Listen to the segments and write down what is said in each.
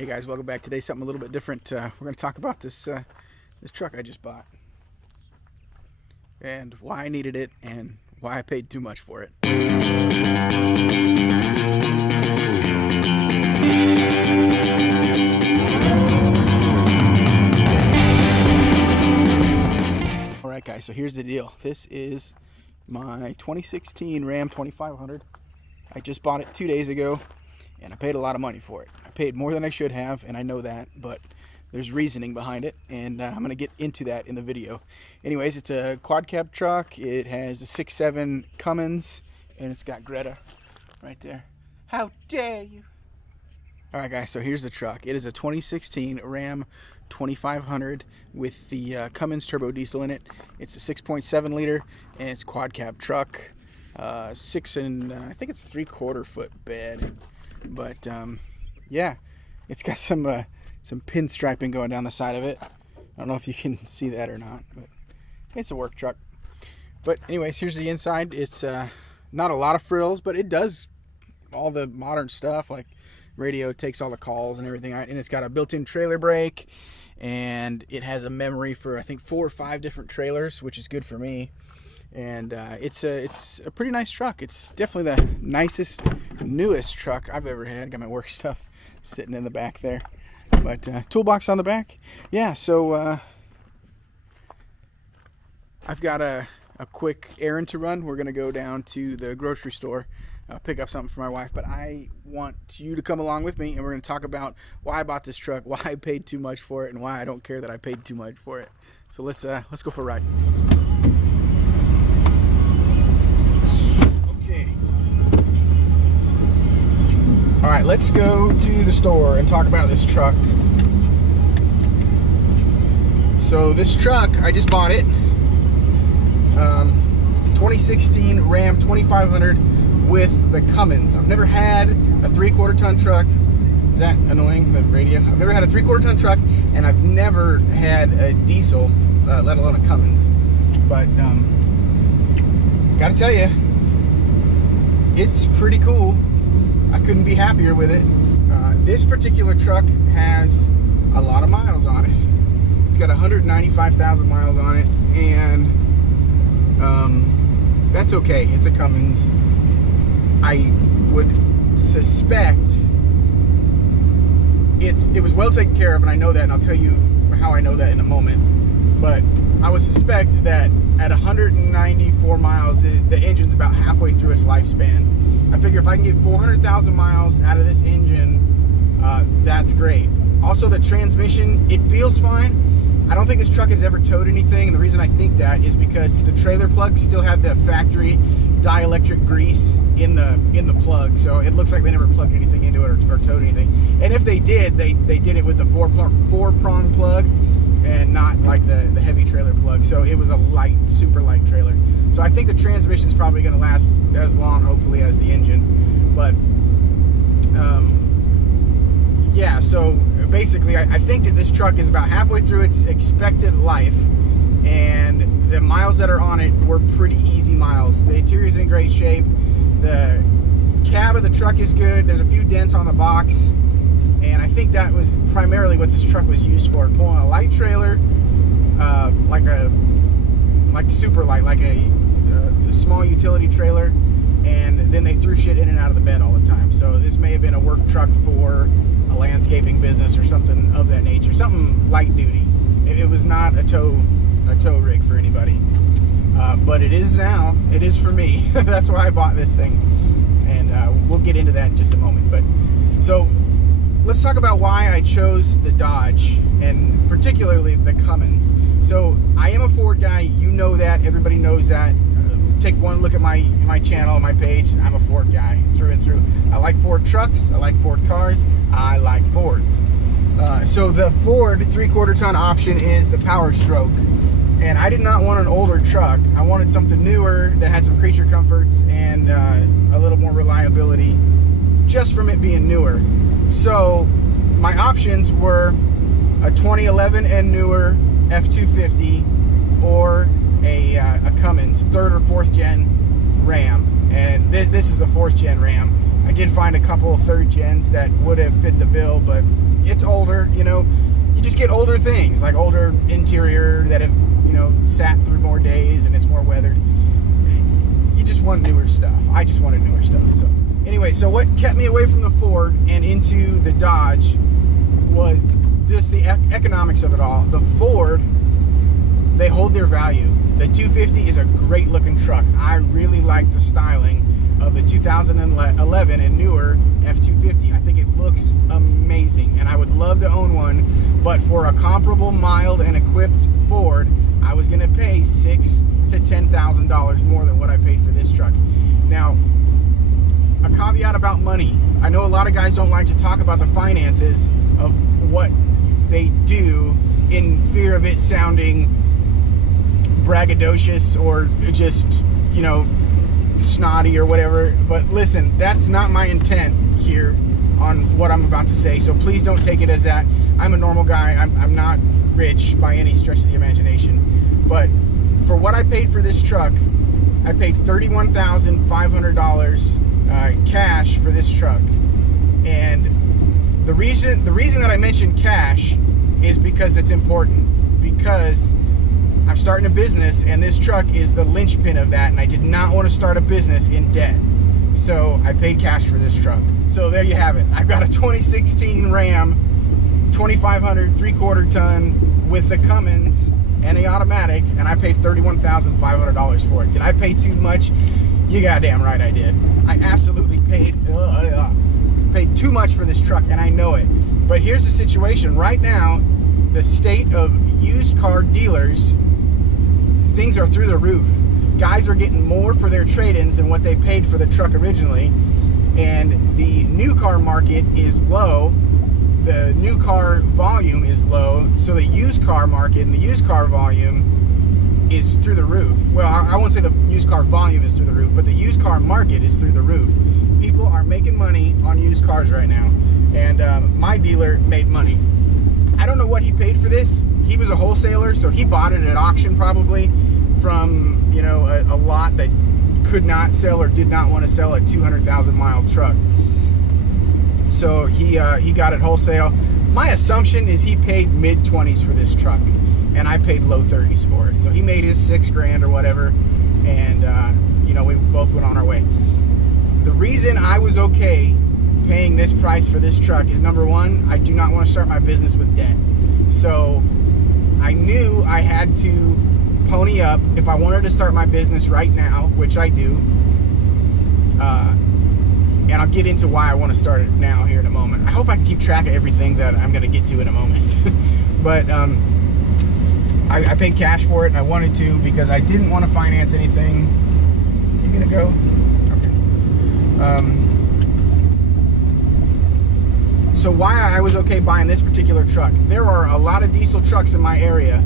Hey guys, welcome back. Today something a little bit different. We're going to talk about this truck I just bought and why I needed it and why I paid too much for it. Alright guys, so here's the deal. This is my 2016 Ram 2500. I just bought it 2 days ago and I paid a lot of money for it. I paid more than I should have, and I know that, but there's reasoning behind it, and I'm going to get into that in the video. Anyways, it's a quad cab truck. It has a 6.7 Cummins, and it's got Greta right there. How dare you? Alright guys, so here's the truck. It is a 2016 Ram 2500 with the Cummins turbo diesel in it. It's a 6.7 liter, and it's a quad cab truck. I think it's 3/4 foot bed. But yeah, it's got some pinstriping going down the side of it. I don't know if you can see that or not, but it's a work truck. But anyways, here's the inside. It's not a lot of frills, but it does all the modern stuff, like radio takes all the calls and everything. And it's got a built-in trailer brake, and it has a memory for I think 4 or 5 different trailers, which is good for me. And it's a pretty nice truck. It's definitely the nicest, newest truck I've ever had. Got my work stuff sitting in the back there, but toolbox on the back. Yeah, so I've got a quick errand to run. We're gonna go down to the grocery store, pick up something for my wife, but I want you to come along with me, and we're gonna talk about why I bought this truck, why I paid too much for it, and why I don't care that I paid too much for it. So let's go for a ride. All right, let's go to the store and talk about this truck. So this truck, I just bought it. 2016 Ram 2500 with the Cummins. I've never had a 3/4 ton truck. Is that annoying, the radio? I've never had a 3/4 ton truck, and I've never had a diesel, let alone a Cummins. But gotta tell you, it's pretty cool. I couldn't be happier with it. This particular truck has a lot of miles on it. It's got 195,000 miles on it, and that's okay. It's a Cummins. I would suspect it was well taken care of, and I know that, and I'll tell you how I know that in a moment. But I would suspect that at 194 miles, the engine's about halfway through its lifespan. I figure if I can get 400,000 miles out of this engine, that's great. Also, the transmission, it feels fine. I don't think this truck has ever towed anything, and the reason I think that is because the trailer plugs still have the factory dielectric grease in the plug, so it looks like they never plugged anything into it or towed anything. And if they did, they did it with the four-prong plug and not like the heavy trailer plug. So it was a light, super light trailer. So I think the transmission is probably going to last as long, hopefully, as the engine. But yeah, so basically I think that this truck is about halfway through its expected life, and the miles that are on it were pretty easy miles. The interior's in great shape. The cab of the truck is good. There's a few dents on the box, and I think that was primarily what this truck was used for, pulling a light trailer, like super light, like a small utility trailer, and then they threw shit in and out of the bed all the time. So this may have been a work truck for a landscaping business or something of that nature, something light duty. It was not a tow rig for anybody, but it is now. It is for me. That's why I bought this thing, and we'll get into that in just a moment. But so let's talk about why I chose the Dodge, and particularly the Cummins. So I am a Ford guy. You know that. Everybody knows that. Take one look at my channel, my page. I'm a Ford guy through and through. I like Ford trucks. I like Ford cars. I like Fords. So the Ford 3/4 ton option is the Power Stroke. And I did not want an older truck. I wanted something newer that had some creature comforts and a little more reliability just from it being newer. So my options were a 2011 and newer F-250 or a Cummins 3rd or 4th gen Ram. And this is the 4th gen Ram. I did find a couple of 3rd gens that would have fit the bill, but get older things, like older interior that have, you know, sat through more days and it's more weathered. You just want newer stuff. I just wanted newer stuff. So anyway, so what kept me away from the Ford and into the Dodge was just the economics of it all. The Ford, they hold their value. The 250 is a great looking truck. I really like the styling of the 2011 and newer F250. I think it looks amazing, and I would love to own one, but for a comparable mild and equipped Ford, I was going to pay $6,000 to $10,000 more than what I paid for this truck. Now, a caveat about money. I know a lot of guys don't like to talk about the finances of what they do in fear of it sounding braggadocious or just, you know, snotty or whatever. But listen, that's not my intent here on what I'm about to say, so please don't take it as that. I'm a normal guy. I'm not rich by any stretch of the imagination, but for what I paid for this truck, I paid $31,500 cash for this truck. And the reason that I mentioned cash is because it's important, because I'm starting a business and this truck is the linchpin of that, and I did not want to start a business in debt. So I paid cash for this truck. So there you have it. I've got a 2016 Ram 2500 3/4 ton with the Cummins and the automatic, and I paid $31,500 for it. Did I pay too much? You goddamn right I did. I absolutely paid too much for this truck, and I know it. But here's the situation. Right now, the state of used car dealers, things are through the roof. Guys are getting more for their trade-ins than what they paid for the truck originally, and the new car market is low. The new car volume is low, so the used car market and the used car volume is through the roof. Well, I won't say the used car volume is through the roof, but the used car market is through the roof. People are making money on used cars right now, and my dealer made money. I don't know what he paid for this. He was a wholesaler, so he bought it at auction probably from, you know, a lot that could not sell or did not want to sell a 200,000 mile truck. So he got it wholesale. My assumption is he paid mid-20s for this truck, and I paid low 30s for it. So he made his $6,000 or whatever, and you know, we both went on our way. The reason I was okay paying this price for this truck is, number one, I do not want to start my business with debt. So I knew I had to pony up if I wanted to start my business right now, which I do. And I'll get into why I want to start it now here in a moment. I hope I can keep track of everything that I'm going to get to in a moment. But I paid cash for it, and I wanted to because I didn't want to finance anything. You going to go? Okay. So why I was okay buying this particular truck. There are a lot of diesel trucks in my area,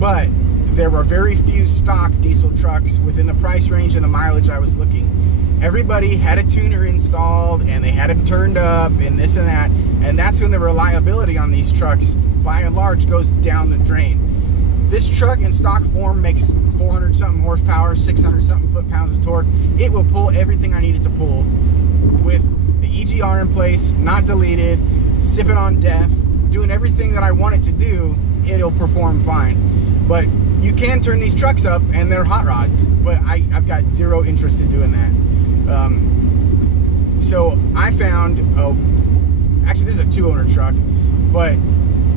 but there were very few stock diesel trucks within the price range and the mileage I was looking. Everybody had a tuner installed, and they had them turned up, and this and that, and that's when the reliability on these trucks, by and large, goes down the drain. This truck in stock form makes 400-something horsepower, 600-something foot-pounds of torque. It will pull everything I need it to pull with the EGR in place, not deleted, sipping on DEF, doing everything that I want it to do. It'll perform fine. But you can turn these trucks up, and they're hot rods, but I've got zero interest in doing that. So I found, actually this is a 2-owner truck, but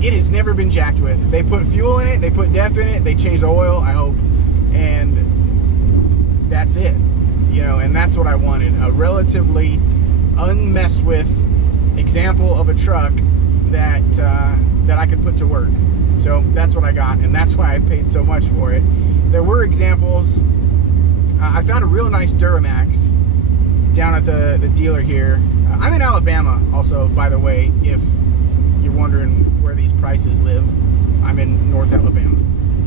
it has never been jacked with. They put fuel in it, they put DEF in it, they changed the oil, I hope, and that's it. You know, and that's what I wanted, a relatively unmessed with example of a truck that I could put to work. So that's what I got, and that's why I paid so much for it. There were examples. I found a real nice Duramax down at the dealer here. I'm in Alabama also, by the way, if you're wondering where these prices live. I'm in North Alabama.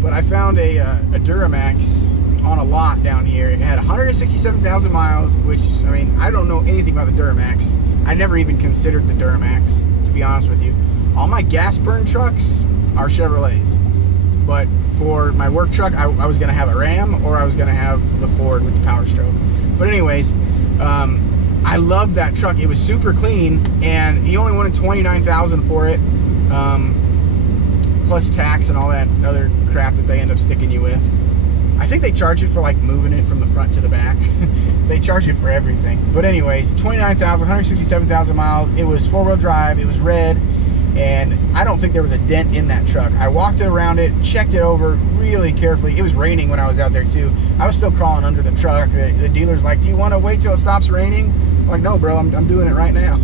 But I found a Duramax on a lot down here. It had 167,000 miles, which, I mean, I don't know anything about the Duramax. I never even considered the Duramax, to be honest with you. All my gas burn trucks are Chevrolets. But for my work truck, I was going to have a Ram, or I was going to have the Ford with the Power Stroke. But anyways, I loved that truck. It was super clean, and he only wanted $29,000 for it. plus tax and all that other crap that they end up sticking you with. I think they charge you for like moving it from the front to the back. They charge you for everything. But anyways, 29,000, 167,000 miles. It was 4-wheel drive. It was red. And I don't think there was a dent in that truck. I walked around it, checked it over really carefully. It was raining when I was out there too. I was still crawling under the truck. The dealer's like, do you want to wait till it stops raining? I'm like, no, bro, I'm doing it right now.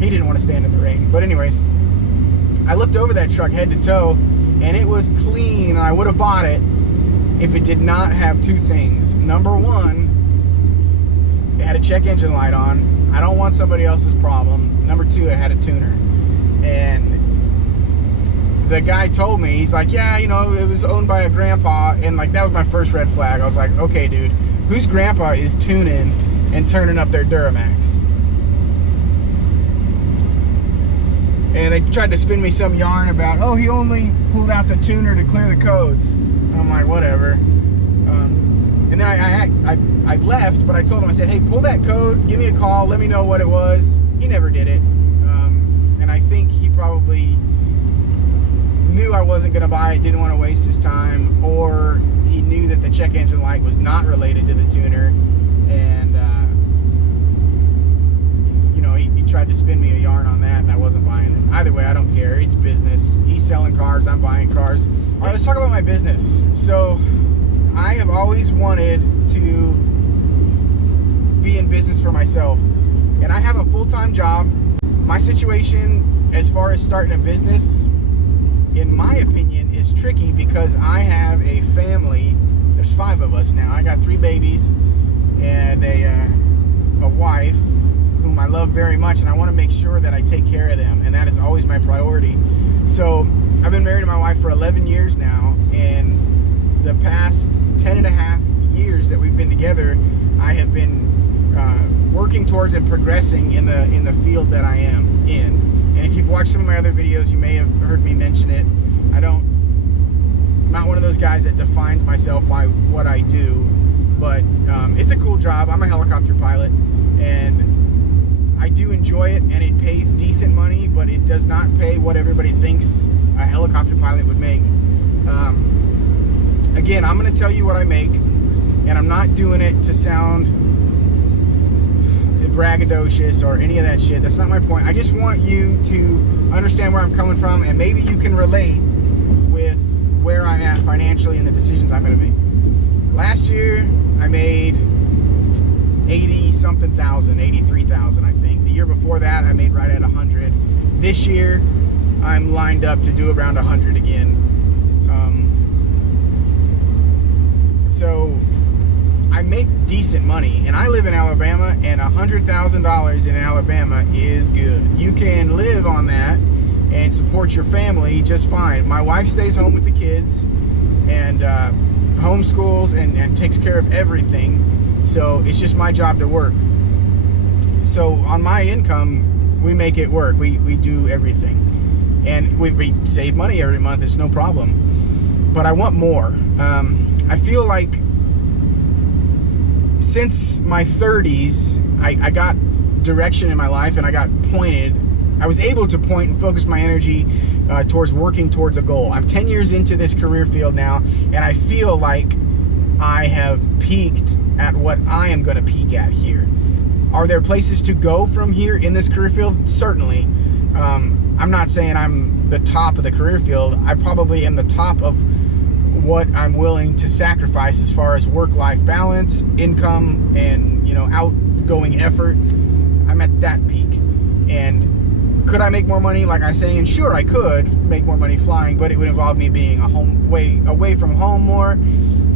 He didn't want to stand in the rain. But anyways, I looked over that truck head to toe, and it was clean, and I would have bought it if it did not have two things. Number one, it had a check engine light on. I don't want somebody else's problem. Number two, it had a tuner. And the guy told me, he's like, yeah, you know, it was owned by a grandpa. And like, that was my first red flag. I was like, okay, dude, whose grandpa is tuning and turning up their Duramax? And they tried to spin me some yarn about, oh, he only pulled out the tuner to clear the codes. And I'm like, whatever. And then I left, but I told him, I said, hey, pull that code, give me a call, let me know what it was. He never did it. And I think he probably knew I wasn't going to buy it, didn't want to waste his time, or he knew that the check engine light was not related to the tuner, and you know, he tried to spin me a yarn on that, and I wasn't buying it. Either way, I don't care. It's business. He's selling cars, I'm buying cars. All right, let's talk about my business. So I have always wanted to be in business for myself, and I have a full-time job. My situation as far as starting a business, in my opinion, is tricky because I have a family. There's 5 of us now. I got 3 babies and a wife whom I love very much, and I want to make sure that I take care of them, and that is always my priority. So I've been married to my wife for 11 years now, and the past 10 and a half years that we've been together, I have been working towards and progressing in the field that I am in. And if you've watched some of my other videos, you may have heard me mention it. I'm not one of those guys that defines myself by what I do, but it's a cool job. I'm a helicopter pilot, and I do enjoy it, and it pays decent money, but it does not pay what everybody thinks a helicopter pilot would make. Again, I'm going to tell you what I make, and I'm not doing it to sound braggadocious or any of that shit. That's not my point. I just want you to understand where I'm coming from, and maybe you can relate with where I'm at financially and the decisions I'm going to make. Last year, I made 80-something thousand, 83,000, I think. The year before that, I made right at 100. This year, I'm lined up to do around 100 again. So I make decent money, and I live in Alabama, and $100,000 in Alabama is good. You can live on that and support your family just fine. My wife stays home with the kids and homeschools and takes care of everything, so it's just my job to work. So on my income, we make it work. We do everything, and we save money every month. It's no problem, but I want more. I feel like since my 30s, I got direction in my life, and I got pointed. I was able to point and focus my energy towards working towards a goal. I'm 10 years into this career field now, and I feel like I have peaked at what I am going to peak at here. Are there places to go from here in this career field? Certainly. I'm not saying I'm the top of the career field. I probably am the top of what I'm willing to sacrifice as far as work-life balance, income, and, you know, outgoing effort. I'm at that peak. And could I make more money like I say? And sure, I could make more money flying, but it would involve me being away from home more.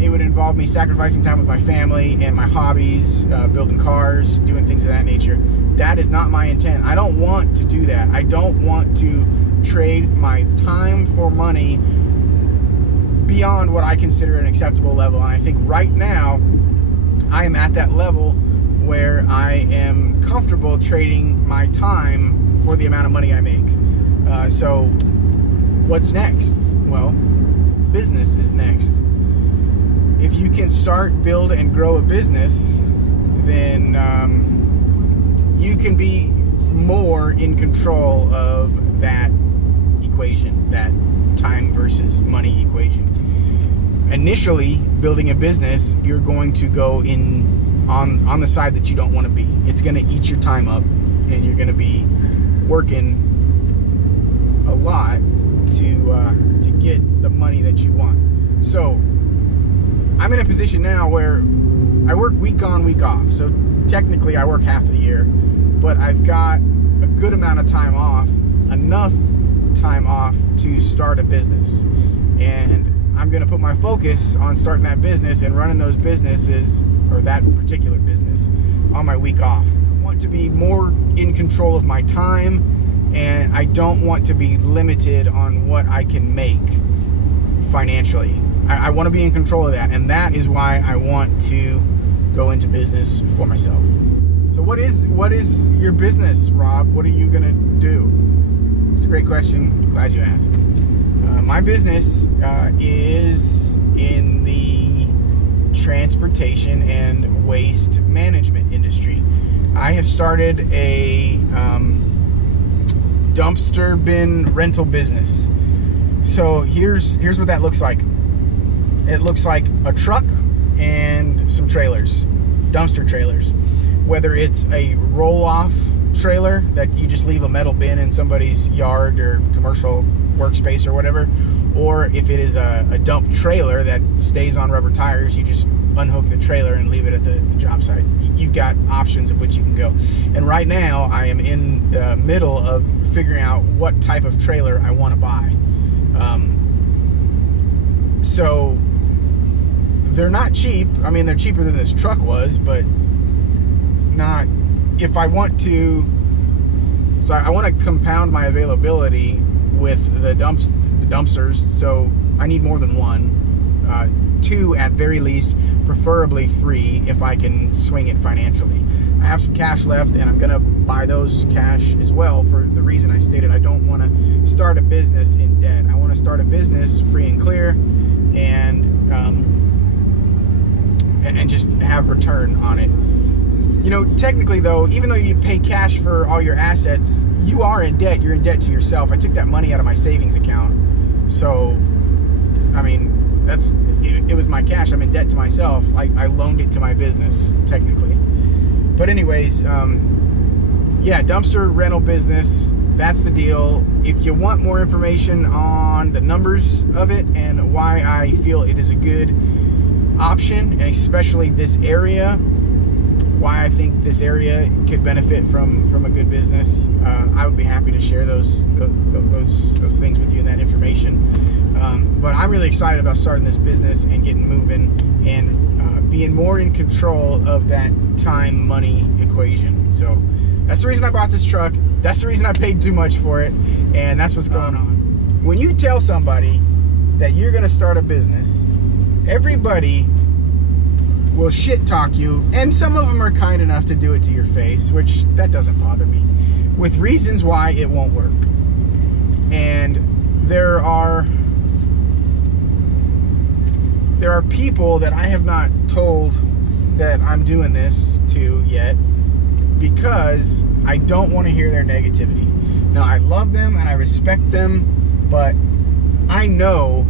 It would involve me sacrificing time with my family and my hobbies, building cars, doing things of that nature. That is not my intent. I don't want to do that. I don't want to trade my time for money beyond what I consider an acceptable level. And I think right now I am at that level where I am comfortable trading my time for the amount of money I make. So what's next? Well, business is next. If you can start, build, and grow a business, then you can be more in control of that equation, that time versus business money equation. Initially, building a business, you're going to go in on the side that you don't want to be. It's going to eat your time up, and you're going to be working a lot to get the money that you want. So I'm in a position now where I work week on, week off. So technically I work half the year, but I've got a good amount of time off, enough time off to start a business. And I'm going to put my focus on starting that business and running those businesses, or that particular business, on my week off. I want to be more in control of my time, and I don't want to be limited on what I can make financially. I want to be in control of that, and that is why I want to go into business for myself. So what is your business, Rob? What are you going to do? It's a great question. Glad you asked. My business is in the transportation and waste management industry. I have started a dumpster bin rental business. So here's what that looks like. It looks like a truck and some trailers, dumpster trailers. Whether it's a roll-off trailer that you just leave a metal bin in somebody's yard or commercial workspace or whatever, or if it is a dump trailer that stays on rubber tires, you just unhook the trailer and leave it at the job site. You've got options of which you can go. And right now I am in the middle of figuring out what type of trailer I want to buy. So they're not cheap. I mean, they're cheaper than this truck was, but not if I want to. So I want to compound my availability with the dumpsters. So I need more than one, 2 at very least, preferably 3 if I can swing it financially. I have some cash left, and I'm gonna buy those cash as well for the reason I stated. I don't want to start a business in debt. I want to start a business free and clear, and just have return on it. You know, technically though, even though you pay cash for all your assets, you are in debt. You're in debt to yourself. I took that money out of my savings account. So, I mean, it was my cash. I'm in debt to myself. I loaned it to my business, technically. But anyways, yeah, dumpster rental business, that's the deal. If you want more information on the numbers of it and why I feel it is a good option, and especially this area, why I think this area could benefit from a good business, I would be happy to share those things with you and that information. But I'm really excited about starting this business and getting moving and being more in control of that time-money equation. So that's the reason I bought this truck. That's the reason I paid too much for it, and that's what's going on. When you tell somebody that you're going to start a business, everybody will shit talk you, and some of them are kind enough to do it to your face, which that doesn't bother me, with reasons why it won't work. And there are people that I have not told that I'm doing this to yet, because I don't want to hear their negativity. Now, I love them and I respect them, but I know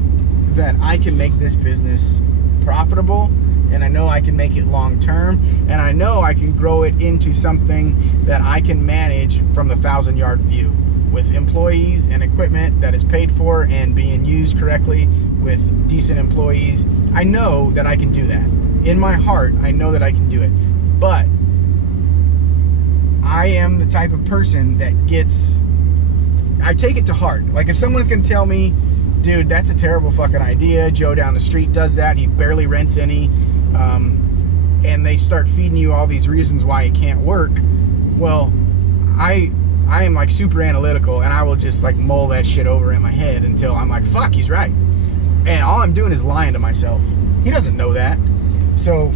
that I can make this business profitable, and I know I can make it long term, and I know I can grow it into something that I can manage from the 1,000-yard view, with employees and equipment that is paid for and being used correctly with decent employees. I know that I can do that. In my heart, I know that I can do it. But I am the type of person that I take it to heart. Like, if someone's going to tell me, dude, that's a terrible fucking idea, Joe down the street does that, he barely rents any, and they start feeding you all these reasons why it can't work, well, I am like super analytical, and I will just like mull that shit over in my head until I'm like, fuck, he's right. And all I'm doing is lying to myself. He doesn't know that. So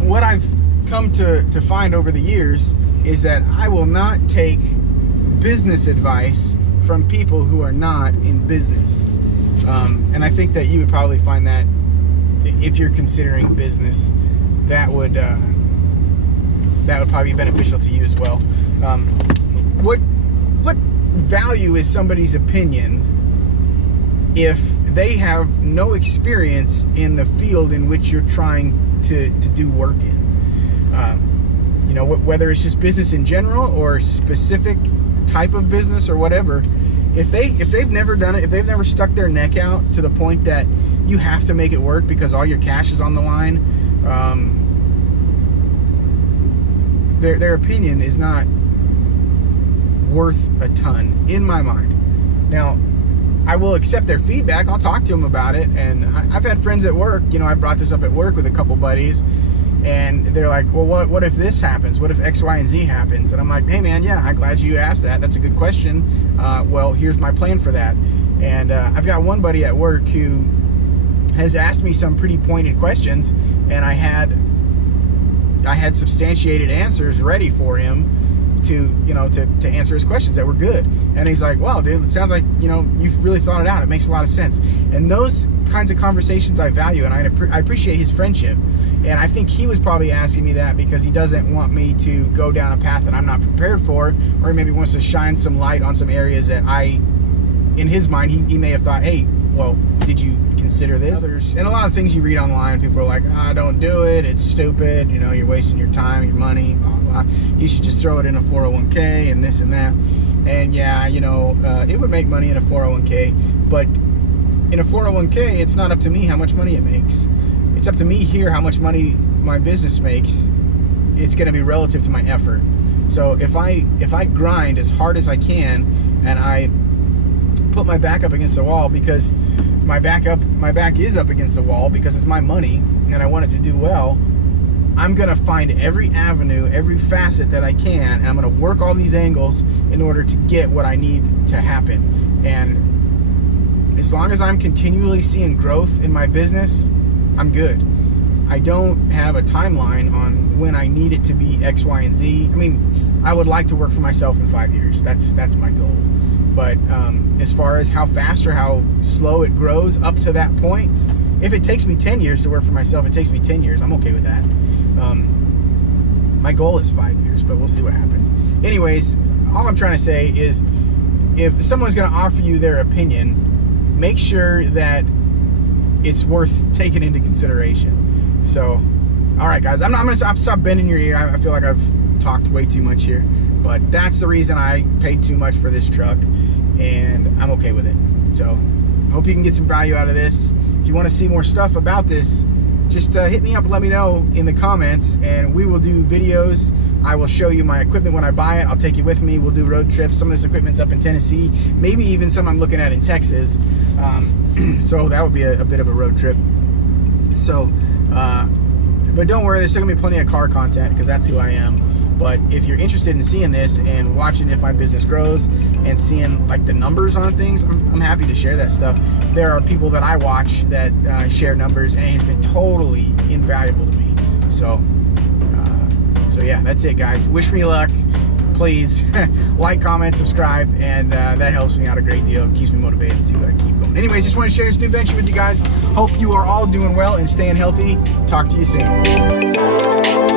what I've come to find over the years is that I will not take business advice from people who are not in business. And I think that you would probably find that if you're considering business, that would probably be beneficial to you as well. What value is somebody's opinion if they have no experience in the field in which you're trying to do work in. You know, whether it's just business in general or specific type of business or whatever, if they've never done it, if they've never stuck their neck out to the point that you have to make it work because all your cash is on the line, their opinion is not worth a ton in my mind. Now, I will accept their feedback. I'll talk to them about it. And I've had friends at work, you know, I brought this up at work with a couple buddies, and they're like, well, what if this happens? What if X, Y, and Z happens? And I'm like, hey man, yeah, I'm glad you asked that. That's a good question. Well, here's my plan for that. And I've got one buddy at work who has asked me some pretty pointed questions, and I had substantiated answers ready for him to answer his questions that were good. And he's like, well, dude, it sounds like, you know, you've really thought it out. It makes a lot of sense. And those kinds of conversations I value, and I appreciate his friendship. And I think he was probably asking me that because he doesn't want me to go down a path that I'm not prepared for, or maybe wants to shine some light on some areas that in his mind, he may have thought, hey, well, did you consider this? And a lot of things you read online, people are like, don't do it, it's stupid, you know, you're wasting your time, your money, blah, blah. You should just throw it in a 401k and this and that. And yeah, you know, it would make money in a 401k, but in a 401k, it's not up to me how much money it makes. It's up to me here how much money my business makes. It's going to be relative to my effort. So if I grind as hard as I can, and I put my back up against the wall, because my back is up against the wall because it's my money and I want it to do well, I'm gonna find every avenue, every facet that I can, and I'm gonna work all these angles in order to get what I need to happen. And as long as I'm continually seeing growth in my business, I'm good. I don't have a timeline on when I need it to be X, Y, and Z. I mean, I would like to work for myself in 5 years. That's my goal. But as far as how fast or how slow it grows up to that point, if it takes me 10 years to work for myself, it takes me 10 years. I'm okay with that. My goal is 5 years, but we'll see what happens. Anyways, all I'm trying to say is, if someone's going to offer you their opinion, make sure that it's worth taking into consideration. So, all right, guys, I'm going to stop bending your ear. I feel like I've talked way too much here, but that's the reason I paid too much for this truck, and I'm okay with it. So, I hope you can get some value out of this. If you want to see more stuff about this, just hit me up and let me know in the comments, and we will do videos. I will show you my equipment when I buy it. I'll take you with me. We'll do road trips. Some of this equipment's up in Tennessee, maybe even some I'm looking at in Texas. So that would be a bit of a road trip. So, but don't worry, there's still gonna be plenty of car content because that's who I am. But if you're interested in seeing this and watching if my business grows and seeing like the numbers on things, I'm happy to share that stuff. There are people that I watch that share numbers, and it's been totally invaluable to me. So yeah, that's it, guys. Wish me luck. Please like, comment, subscribe, and that helps me out a great deal. It keeps me motivated to keep going. Anyways, just want to share this new venture with you guys. Hope you are all doing well and staying healthy. Talk to you soon.